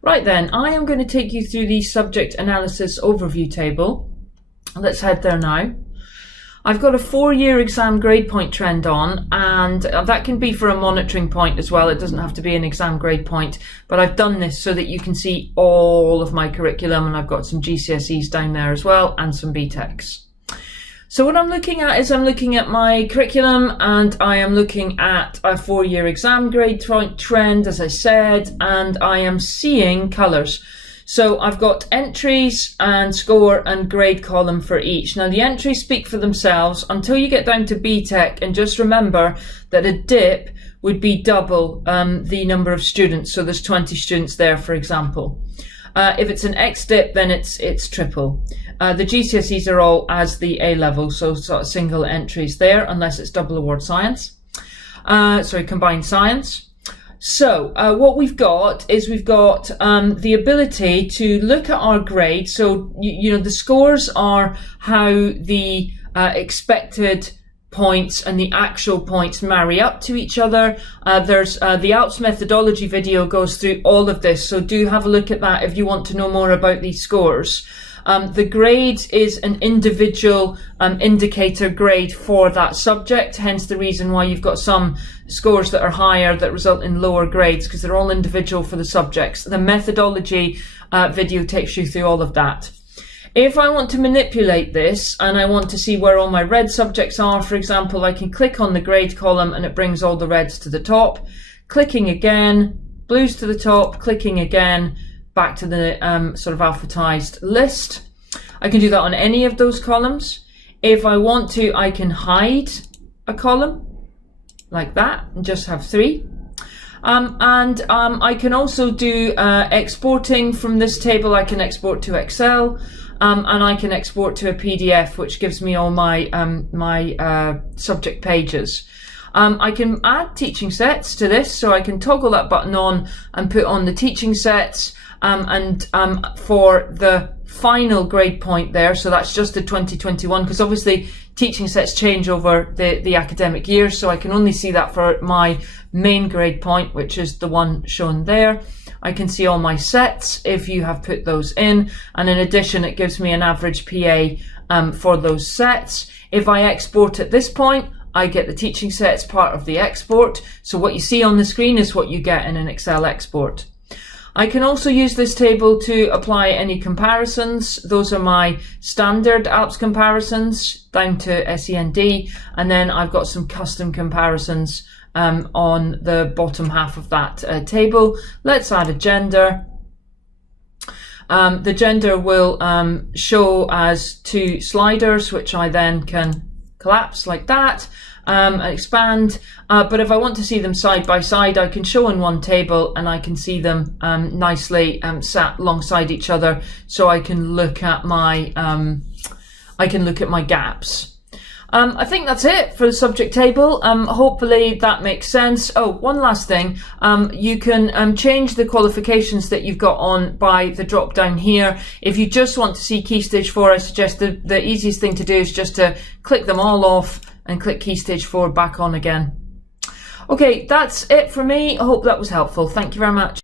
Right then, I am going to take you through the subject analysis overview table. Let's head there now. I've got a 4-year exam grade point trend on, and that can be for a monitoring point as well. It doesn't have to be an exam grade point, but I've done this so that you can see all of my curriculum, and I've got some GCSEs down there as well and some BTECs. So what I'm looking at is I'm looking at my curriculum, and I am looking at a 4-year exam grade point trend, as I said, and I am seeing colours. So I've got entries and score and grade column for each. Now the entries speak for themselves until you get down to BTEC, and just remember that a dip would be double the number of students. So there's 20 students there, for example. If it's an X dip, then it's triple. The GCSEs are all as the A level, so sort of single entries there, unless it's double award science. Combined science. So what we've got is we've got the ability to look at our grade. So you know, the scores are how the expected points and the actual points marry up to each other. There's the Alps methodology video goes through all of this, so do have a look at that if you want to know more about these scores. The grade is an individual indicator grade for that subject, hence the reason why you've got some scores that are higher that result in lower grades, because they're all individual for the subjects. The methodology video takes you through all of that. If I want to manipulate this and I want to see where all my red subjects are, for example, I can click on the grade column and it brings all the reds to the top. Clicking again, blues to the top, clicking again, back to the sort of alphabetized list. I can do that on any of those columns. If I want to, I can hide a column like that and just have 3. I can also do exporting from this table. I can export to Excel, and I can export to a PDF, which gives me all my subject pages. I can add teaching sets to this, so I can toggle that button on and put on the teaching sets, for the final grade point there, so that's just the 2021, because obviously teaching sets change over the academic year, so I can only see that for my main grade point, which is the one shown there. I can see all my sets if you have put those in, and in addition it gives me an average PA for those sets. If I export at this point, I get the teaching sets part of the export, so what you see on the screen is what you get in an Excel export. I can also use this table to apply any comparisons. Those are my standard Alps comparisons down to SEND, and then I've got some custom comparisons on the bottom half of that table. Let's add a gender. The gender will show as 2 sliders, which I then can collapse like that. And expand, but if I want to see them side by side, I can show in one table and I can see them nicely sat alongside each other, so I can look at my gaps. I think that's it for the subject table. Hopefully that makes sense. Oh, one last thing. You can change the qualifications that you've got on by the drop down here. If you just want to see Key Stage 4, I suggest the easiest thing to do is just to click them all off and click Key Stage 4 back on again. Okay, that's it for me. I hope that was helpful. Thank you very much.